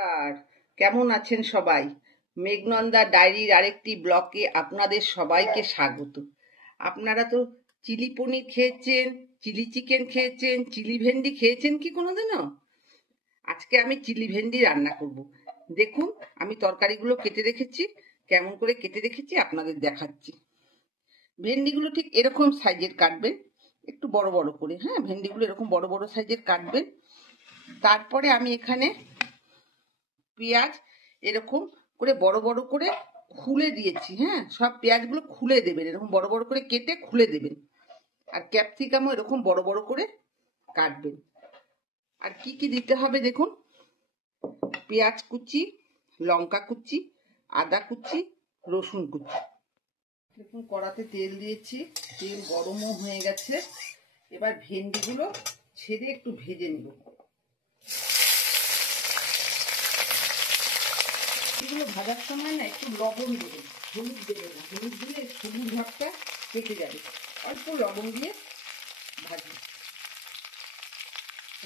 নমস্কার, কেমন আছেন সবাই? মেঘনন্দা ডায়েরির আরেকটি ব্লকে আপনাদের সবাইকে স্বাগত। আপনারা তো চিলি পনির খেয়েছেন, চিলি চিকেন খেয়েছেন, চিলি ভেন্ডি খেয়েছেন কি কোনোদিনও? আজকে আমি চিলি ভেন্ডি রান্না করব। দেখুন, আমি তরকারিগুলো কেটে রেখেছি, কেমন করে কেটে রেখেছি আপনাদের দেখাচ্ছি। ভেন্ডিগুলো ঠিক এরকম সাইজের কাটবেন, একটু বড় বড় করে। হ্যাঁ, ভেন্ডিগুলো এরকম বড় বড় সাইজের কাটবেন। তারপরে আমি এখানে পেঁয়াজ এরকম করে বড় বড় করে খুলে দিয়েছি। হ্যাঁ, সব পেঁয়াজগুলো খুলে দেবেন, এরকম বড় বড় করে কেটে খুলে দেবেন। আর ক্যাপসিকামও এরকম বড় বড় করে কাটবেন। আর কি কি দিতে হবে দেখুন, পেঁয়াজ কুচি, লঙ্কা কুচি, আদা কুচি, রসুন কুচি। দেখুন, কড়াতে তেল দিয়েছি, তেল গরমও হয়ে গেছে। এবার ভেন্ডিগুলো ছেড়ে একটু ভেজে নেব। এগুলো ভাজার সময় না একটু লবণ দেবেন, হলুদ দেবেন না। হলুদ দিলে সবুজ ভাবটা কেটে যাবে। অল্প লবণ দিয়ে ভাজি,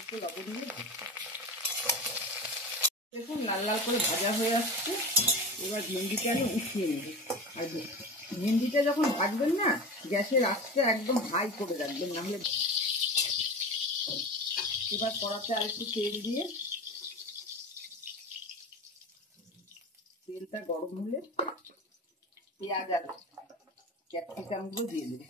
একটু লবণ দিয়ে ভাজি। দেখুন, লাল লাল করে ভাজা হয়ে আসছে। এবার ভেন্ডিটা আমি উঠিয়ে নেব। আর ভেন্ডিটা যখন ভাজবেন না, গ্যাসের আঁচটা একদম হাই করে রাখবেন, নাহলে। এবার কড়াতে আরেকটু তেল দিয়ে, তেলটা গরম হলে পেঁয়াজ আর ক্যাপসিকামগুলো দিয়ে দেবে।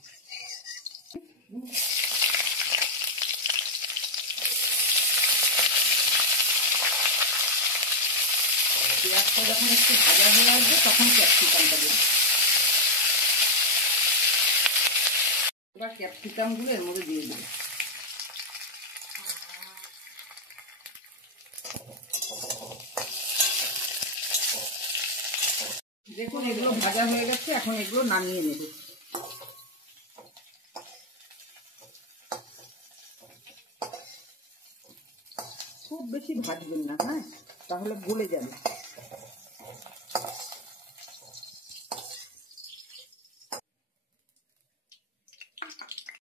পেঁয়াজটা যখন একটু ভাজা হয়ে আসবে তখন ক্যাপসিকামটা দেবে। এবার ক্যাপসিকামগুলো এর মধ্যে দিয়ে দেবে। দেখুন, এগুলো ভাজা হয়ে গেছে, এখন এগুলো নামিয়ে নেব। খুব বেশি ভাজবেন না, হ্যাঁ, তাহলে গলে যাবে।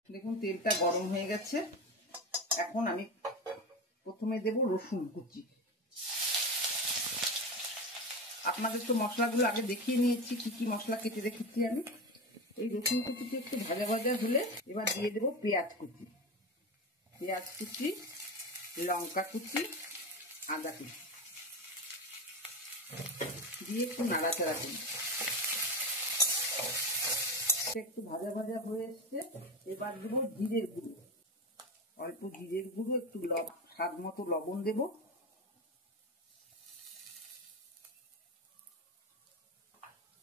দেখুন, তেলটা গরম হয়ে গেছে। এখন আমি প্রথমে দেব রসুন কুচি। আপনাদের তো মশলাগুলো আগে দেখিয়ে নিয়েছি, কি কি মশলা কেটে রেখেছি আমি। এই রসুন কুচিটা একটু ভাজা ভাজা হলে এবার দিয়ে দেবো পেঁয়াজ কুচি। পেঁয়াজ কুচি, লঙ্কা কুচি, আদা কুচি দিয়ে একটু নাড়াচাড়া করি। একটু ভাজা ভাজা হয়ে এসছে। এবার দেবো জিরের গুঁড়ো, অল্প জিরের গুঁড়ো, একটু স্বাদ মতো লবণ দেব।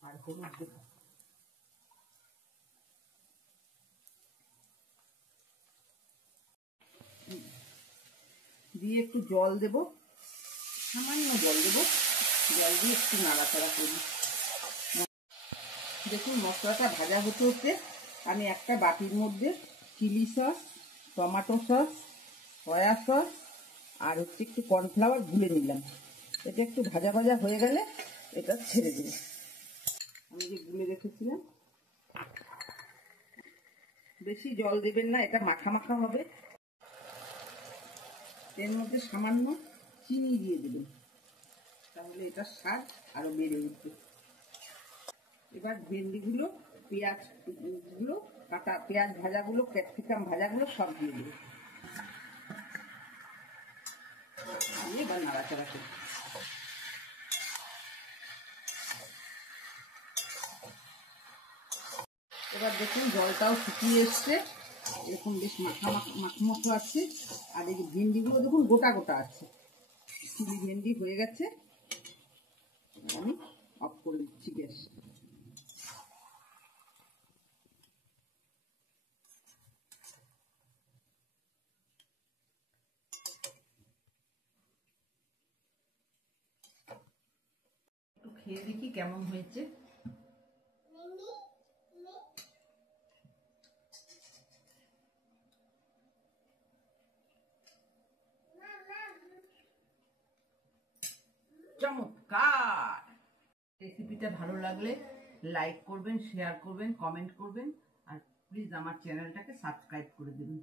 আর হলুদ দেব। দিয়ে একটু জল দেব, সামান্য জল দেব। জল দিয়ে একটু নাড়াচাড়া করি। দেখুন, মশলাটা ভাজা হতে হতে আমি একটা বাটির মধ্যে chilli sauce, tomato sauce, soya sauce আর একটু কর্নফ্লাওয়ার গুলে নিলাম। এটা একটু ভাজা ভাজা হয়ে গেলে এটা ছেড়ে দেব। আমি যে গুলে রেখেছিলাম। বেশি জল দেবেন না, এটা মাখা মাখা হবে। এর মধ্যে সামান্য চিনি দিয়ে দেবেন, তাহলে এটা স্বাদ আরো বেড়ে উঠবে। এবার ভেন্ডিগুলো, পেঁয়াজগুলো কাটা, পেঁয়াজ ভাজাগুলো, ক্যাপসিকাম ভাজাগুলো সব দিয়ে দেবে। এবার নাড়াচাড়া করি। এবার দেখুন, জলটাও শুকিয়ে এসছে, এরকম বেশ মাখো আছে। আর এই যে ভেন্ডিগুলো দেখুন গোটা গোটা আছে। চিলি ভেন্ডি হয়ে গেছে। আমি অফ করে দিচ্ছি গ্যাস। একটু খেয়ে দেখি কেমন হয়েছে। চমৎকার! রেসিপিটা ভালো লাগলে লাইক করবেন, শেয়ার করবেন, কমেন্ট করবেন, আর প্লিজ আমার চ্যানেলটাকে সাবস্ক্রাইব করে দেবেন।